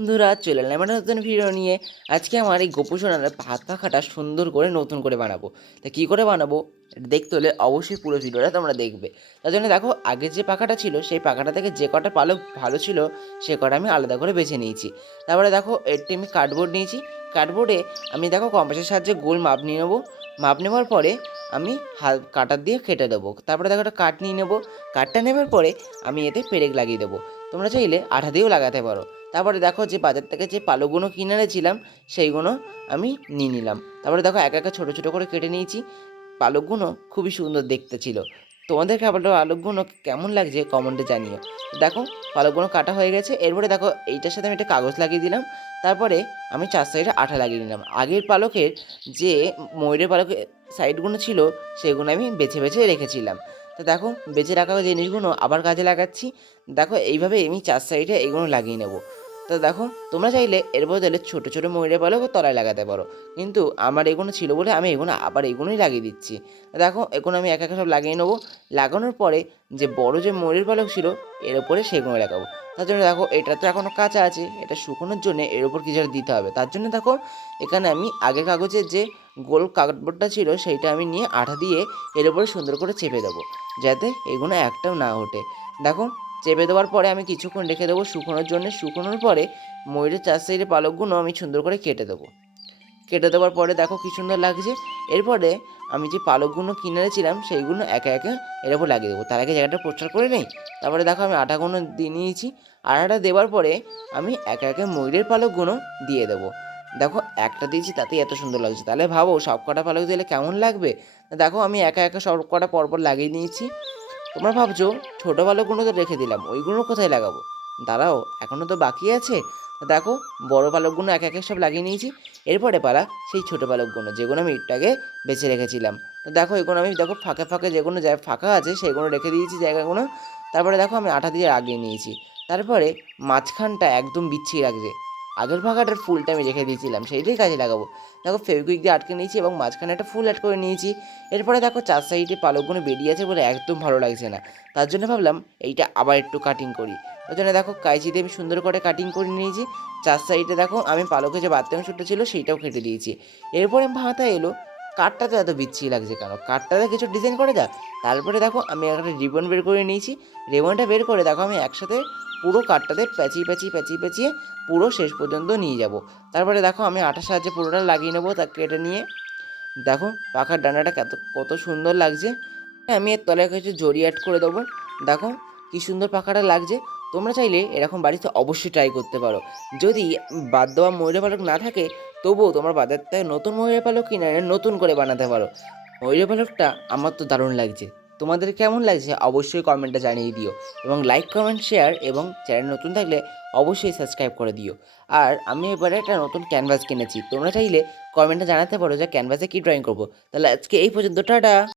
বন্ধুরা চলে এলাম একটা নতুন ভিডিও নিয়ে। আজকে আমার এই গোপু সোনার হাত পাখাটা সুন্দর করে নতুন করে বানাবো। তা কী করে বানাবো দেখতে হলে অবশ্যই পুরো ভিডিওটা তোমরা দেখবে। তার জন্য দেখো, আগের যে পাখাটা ছিল সেই পাখাটা থেকে যে কটা পালক ভালো ছিল সে কটা আমি আলাদা করে বেছে নিয়েছি। তারপরে দেখো, একটি আমি কার্ডবোর্ড নিয়েছি। কার্ডবোর্ডে আমি দেখো কম্পাসের সাহায্যে গোল মাপ নিয়ে নেবো। মাপ নেওয়ার পরে আমি কাটার দিয়ে কেটে দেবো। তারপরে দেখো একটা কাঠ নিয়ে নেবো। কাঠটা নেওয়ার পরে আমি এতে পেরেক লাগিয়ে দেবো। তোমরা চাইলে আঠা দিয়েও লাগাতে পারো। তারপরে দেখো, যে বাজার থেকে যে পালকগুলো কিনে এনেছিলাম সেইগুলো আমি নিয়ে নিলাম। তারপরে দেখো, একা একা ছোটো ছোটো করে কেটে নিয়েছি। পালকগুলো খুবই সুন্দর দেখতে ছিল। তোমাদেরকে আবার পালকগুলো কেমন লাগছে কমেন্টে জানিও। দেখো, পালকগুলো কাটা হয়ে গেছে। এরপরে দেখো, এইটার সাথে আমি একটা কাগজ লাগিয়ে দিলাম। তারপরে আমি চার সাইডে আঠা লাগিয়ে নিলাম। আগের পালকের যে ময়ূরের পালকের সাইডগুলো ছিল সেগুলো আমি বেছে বেছে রেখেছিলাম। তো দেখো, বেছে রাখা জিনিসগুলো আবার কাজে লাগাচ্ছি। দেখো, এইভাবে আমি চার সাইডে এইগুলো লাগিয়ে নেব। তো দেখো, তোমরা চাইলে এর বদলে ছোটো ছোটো ময়ূরের পালকও তলায় লাগাতে পারো, কিন্তু আমার এগুলো ছিল বলে আমি এগুলো আবার এগুলোই লাগিয়ে দিচ্ছি। দেখো, এগুলো আমি একা একা সব লাগিয়ে নেবো। লাগানোর পরে যে বড় যে ময়ূরের পালক ছিল এর উপরে সেগুলো লাগাবো। তার জন্য দেখো, এটা তো এখনও কাঁচা আছে, এটা শুকোনোর জন্য এর উপর কিছু একটা দিতে হবে। তার জন্য দেখো, এখানে আমি আগের কাগজের যে গোল কার্ডবোর্ডটা ছিল সেইটা আমি নিয়ে আঠা দিয়ে এর উপরে সুন্দর করে চেপে দেবো, যাতে এগুলো একটাও না ওঠে। দেখো, চেপে দেওয়ার পরে আমি কিছুক্ষণ রেখে দেবো শুকোনোর জন্য। শুকোনোর পরে ময়ূরের চার সাইডে পালকগুলো আমি সুন্দর করে কেটে দেবো। কেটে দেওয়ার পরে দেখো কি সুন্দর লাগছে। এরপরে আমি যে পালকগুলো কিনে এনেছিলাম সেইগুলো একে একে এর উপর লাগিয়ে দেবো। তার আগে জায়গাটা পরিষ্কার করে নেই। তারপরে দেখো, আমি আটাগুলো দিয়ে নিয়েছি। আটাটা দেওয়ার পরে আমি একে একে ময়ূরের পালকগুলো দিয়ে দেবো। দেখো, একটা দিয়েছি তাতেই এত সুন্দর লাগছে, তাহলে ভাবো সব কটা পালক দিলে কেমন লাগবে। দেখো, আমি একা একা সব কটা পরপর লাগিয়ে নিয়েছি। তোমরা ভাবছো ছোটো পালকগুলো তো রেখে দিলাম, ওইগুলো কোথায় লাগাবো? দাঁড়াও, এখনও তো বাকি আছে। দেখো, বড় পালকগুলো এক এক সব লাগিয়ে নিয়েছি। এরপরে পালা সেই ছোটো পালকগুলো, যেগুলো আমি একটু আগে বেছে রেখেছিলাম। তো দেখো, এগুলো আমি দেখো ফাঁকে ফাঁকে যেগুলো ফাঁকা আছে সেগুলো রেখে দিয়েছি জায়গাগুলো। তারপরে দেখো, আমি আঠা দিয়ে লাগিয়ে নিয়েছি। তারপরে মাঝখানটা একদম বিচ্ছিরি লাগছে। আগের ফাঁকাটার ফুলটা আমি রেখে দিয়েছিলাম, সেইটাই কাজে লাগাবো। দেখো, ফেভিকুইক দিয়ে আটকে নিয়েছি এবং মাঝখানে একটা ফুল অ্যাড করে নিয়েছি। এরপরে দেখো, চার সাইডে পালকগুলো বেরিয়ে আছে বলে একদম ভালো লাগছে না। তার জন্য ভাবলাম এইটা আবার একটু কাটিং করি। ওই জন্য দেখো, কাঁচি দিয়ে আমি সুন্দর করে কাটিং করে নিয়েছি। চার সাইডে দেখো, আমি পালকে যে বাড়তি অংশটা ছিল সেইটাও কেটে দিয়েছি। এরপরে মাথা এলো, কাঠটাতে এত বিচ্ছিরি লাগছে কেন, কাঠটাতে কিছু ডিজাইন করে যাক। তারপরে দেখো, আমি একটা রিবন বের করে নিয়েছি। রিবনটা বের করে দেখো, আমি একসাথে পুরো কাঠটাতে প্যাচিয়ে প্যাচিয়ে প্যাচিয়ে প্যাচিয়ে পুরো শেষ পর্যন্ত নিয়ে যাব। তারপরে দেখো, আমি আঠার সাহায্যে পুরোটা লাগিয়ে নেবো। তা কেটে নিয়ে দেখো, পাখার ডানাটা কত কত সুন্দর লাগছে। আমি এর তলায় কিছু জড়ি অ্যাড করে দেবো। দেখো, কি সুন্দর পাখাটা লাগছে। তোমরা চাইলে এরকম বাড়িতে অবশ্যই ট্রাই করতে পারো। যদি বাদ দেওয়া ময়ূরের পালক না থাকে, তবুও তোমার বাজার থেকে নতুন ময়ূরের পালক কিনে এনে নতুন করে বানাতে পারো। ময়ূরের পালকটা আমার তো দারুণ লাগছে। তোমাদের কেমন লাগছে অবশ্যই কমেন্টে জানিয়ে দিও, এবং লাইক কমেন্ট শেয়ার, এবং চ্যানেল নতুন থাকলে অবশ্যই সাবস্ক্রাইব করে দিও। আর আমি এবারে একটা নতুন ক্যানভাস কিনেছি, তোমরা চাইলে কমেন্টে জানাতে পারো যে ক্যানভাসে কী ড্রয়িং করবো। তাহলে আজকে এই পর্যন্ত, টাটা।